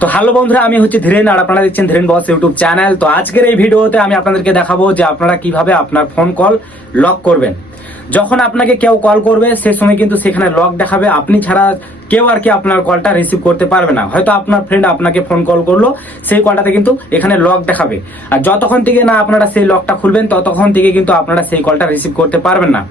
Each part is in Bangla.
তো হ্যালো বন্ধুরা, আমি হচ্ছে ধীরেন আর আপনারা দেখছেন ধীরেন বস ইউটিউব চ্যানেল। তো আজকের এই ভিডিওতে আমি আপনাদেরকে দেখাবো যে আপনারা কীভাবে আপনার ফোন কল লক করবেন। যখন আপনাকে কেউ কল করবে, সে সময় কিন্তু সেখানে লক দেখাবে। আপনি ছাড়া কেউ আর কি আপনার কলটা রিসিভ করতে পারবে না। হয়তো আপনার ফ্রেন্ড আপনাকে ফোন কল করল, সেই কলটাতে কিন্তু এখানে লক দেখাবে। আর যতক্ষণ থেকে না আপনারা সেই লকটা খুলবেন, ততক্ষণ থেকে কিন্তু আপনারা সেই কলটা রিসিভ করতে পারবেন না।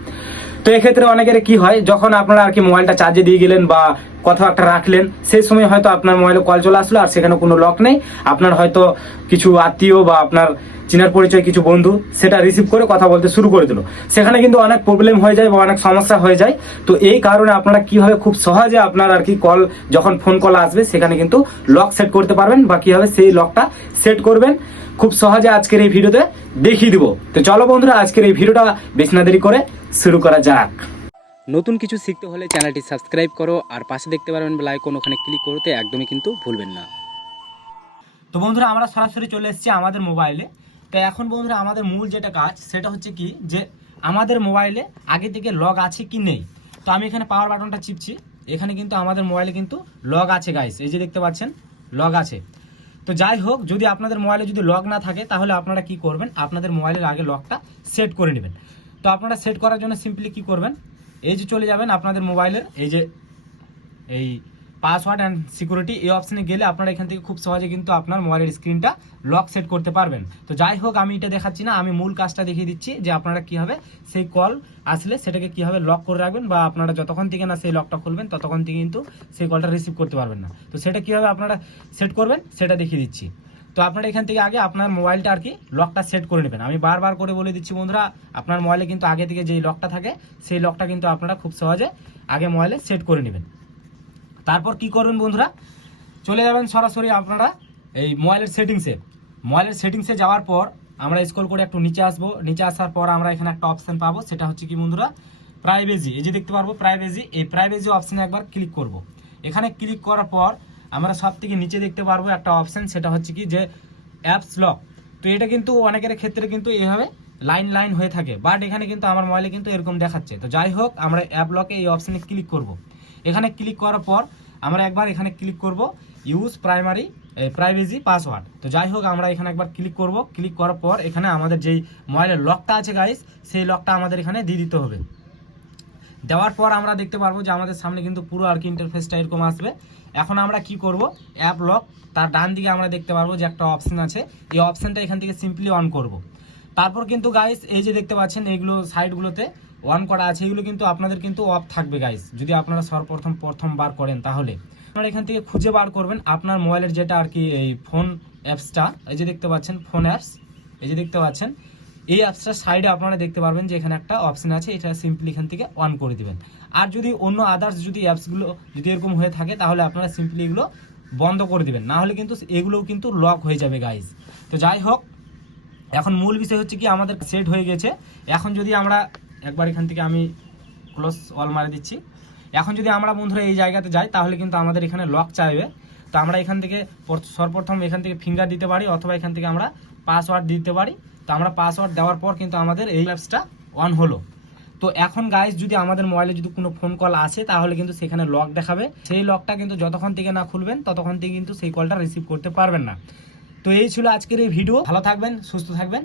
তো এক্ষেত্রে অনেকের কি হয়, যখন আপনারা আর কি মোবাইলটা চার্জে দিয়ে গেলেন বা কোথাও একটা রাখলেন, সেই সময় হয়তো আপনার মোবাইলে কল চলে আসলো আর সেখানে কোনো লক নেই। আপনার হয়তো কিছু আত্মীয় বা আপনার চিনার পরিচয় কিছু বন্ধু সেটা রিসিভ করে কথা বলতে শুরু করে দিল। সেখানে কিন্তু অনেক প্রবলেম হয়ে যায় বা অনেক সমস্যা হয়ে যায়। তো এই কারণে আপনারা কীভাবে খুব সহজে আপনার আর কি কল যখন ফোন কল আসবে, সেখানে কিন্তু লক সেট করতে পারবেন বা কীভাবে সেই লকটা সেট করবেন, খুব সহজে আজকের এই ভিডিওতে দেখিয়ে দিব। তো চলো বন্ধুরা, আজকের এই ভিডিওটা বেশি না দেরি করে শুরু করা যাক। নতুন কিছু শিখতে হলে চ্যানেলটি সাবস্ক্রাইব করো আর পাশে দেখতে পারবেন বেল আইকন ওখানে ক্লিক করতে একদমই কিন্তু ভুলবেন না। তো বন্ধুরা, আমরা সরাসরি চলে এসেছি আমাদের মোবাইলে। তো এখন বন্ধুরা, আমাদের মূল যেটা কাজ, সেটা হচ্ছে কি যে আমাদের মোবাইলে আগে থেকে লগ আছে কি নেই। তো আমি এখানে পাওয়ার বাটনটা চিপছি। এখানে কিন্তু আমাদের মোবাইলে কিন্তু লগ আছে গাইস এই যে দেখতে পাচ্ছেন লগ আছে। তো যাই হোক, যদি আপনাদের মোবাইলে যদি লগ না থাকে, তাহলে আপনারা কি করবেন? আপনাদের মোবাইলের আগে লকটা সেট করে নেবেন। তো আপনারা সেট করার জন্য সিম্পলি কি করবেন? এই যে চলে যাবেন আপনাদের মোবাইলের এই যে এই পাসওয়ার্ড অ্যান্ড সিকিউরিটি এই অপশানে গেলে আপনারা এখান থেকে খুব সহজে কিন্তু আপনার মোবাইলের স্ক্রিনটা লক সেট করতে পারবেন। তো যাই হোক, আমি এটা দেখাচ্ছি না, আমি মূল কাজটা দেখিয়ে দিচ্ছি যে আপনারা কীভাবে সেই কল আসলে সেটাকে কীভাবে লক করে রাখবেন বা আপনারা যতক্ষণ থেকে না সেই লকটা খুলবেন, ততক্ষণ থেকে কিন্তু সেই কলটা রিসিভ করতে পারবেন না। তো সেটা কীভাবে আপনারা সেট করবেন, সেটা দেখিয়ে দিচ্ছি। তো আপনারা এখান থেকে আগে আপনার মোবাইলটা আর কি লকটা সেট করে নেবেন। আমি বারবার করে বলে দিচ্ছি বন্ধুরা, আপনার মোবাইলে কিন্তু আগে থেকে যেই লকটা থাকে, সেই লকটা কিন্তু আপনারা খুব সহজে আগে মোবাইলে সেট করে নেবেন। তারপর কি করবেন বন্ধুরা, চলে যাবেন সরাসরি আপনারা এই মোবাইলের সেটিংসে মোবাইলের সেটিংসে যাওয়ার পর আমরা স্ক্রল করে একটু নিচে আসব। নিচে আসার পর আমরা এখানে একটা অপশান পাবো, সেটা হচ্ছে কি বন্ধুরা প্রাইভেসি এই যে দেখতে পারব প্রাইভেসি এই প্রাইভেসি অপশনে একবার ক্লিক করব। এখানে ক্লিক করার পর আমরা সব থেকে নিচে দেখতে পারব একটা অপশন সেটা হচ্ছে কি যে অ্যাপস লক তো এটা কিন্তু অনেকের ক্ষেত্রে কিন্তু এভাবে লাইন লাইন হয়ে থাকে বাট এখানে কিন্তু আমার মোবাইলে কিন্তু এরকম দেখাচ্ছে। তো যাই হোক, আমরা অ্যাপ লকে এই অপশনে ক্লিক করব। এখানে ক্লিক করার পর আমরা একবার এখানে ক্লিক করব ইউজ প্রাইমারি প্রাইভেসি পাসওয়ার্ড তো যাই হোক, আমরা এখানে একবার ক্লিক করব। ক্লিক করার পর এখানে আমাদের যেই মোবাইলের লকটা আছে গাইস সেই লকটা আমাদের এখানে দিয়ে দিতে হবে। দেওয়ার পর আমরা দেখতে পারব যে আমাদের সামনে কিন্তু পুরো আর কি ইন্টারফেসটা এরকম আসবে। এখন আমরা কি করব? অ্যাপ লক তার ডান দিকে আমরা দেখতে পারব যে একটা অপশন আছে। এই অপশনটা এখান থেকে সিম্পলি অন করব। তারপর কিন্তু গাইস এই যে দেখতে পাচ্ছেন, এইগুলো সাইডগুলোতে অন করা আছে। এগুলো কিন্তু আপনাদের কিন্তু অফ থাকবে গাইস যদি আপনারা সর্বপ্রথম প্রথমবার করেন তাহলে। আপনারা এখান থেকে খুঁজে বার করবেন আপনার মোবাইলের যেটা আর কি এই ফোন অ্যাপসটা এই যে দেখতে পাচ্ছেন ফোন অ্যাপস এই যে দেখতে পাচ্ছেন এই অ্যাপসটার সাইডে আপনারা দেখতে পারবেন যে এখানে একটা অপশন আছে, এটা সিম্পলি এখান থেকে অন করে দিবেন। আর যদি অন্য আদার্স যদি অ্যাপসগুলো যদি এরকম হয়ে থাকে, তাহলে আপনারা সিম্পলি এগুলো বন্ধ করে দিবেন। না হলে কিন্তু এগুলোও কিন্তু লক হয়ে যাবে গাইজ তো যাই হোক, এখন মূল বিষয় হচ্ছে কি, আমাদের সেট হয়ে গেছে। এখন যদি আমরা, একবার এখান থেকে আমি ক্লোজ অল মারে দিচ্ছি। এখন যদি আমরা বন্ধুরা এই জায়গাতে যাই, তাহলে কিন্তু আমাদের এখানে লক চাইবে। তো আমরা এখান থেকে পর- সর্বপ্রথম এখান থেকে ফিঙ্গার দিতে পারি, অথবা এখান থেকে আমরা পাসওয়ার্ড দিতে পারি। তো আমরা পাসওয়ার্ড দেওয়ার পর কিন্তু আমাদের এই অ্যাপসটা অন হলো। তো এখন গাইস যদি আমাদের মোবাইলে যদি কোনো ফোন কল আসে, তাহলে কিন্তু সেখানে লক দেখাবে। সেই লকটা কিন্তু যতক্ষণ থেকে না খুলবেন, ততক্ষণ থেকে কিন্তু সেই কলটা রিসিভ করতে পারবেন না। তো এই ছিল আজকের এই ভিডিও ভালো থাকবেন, সুস্থ থাকবেন।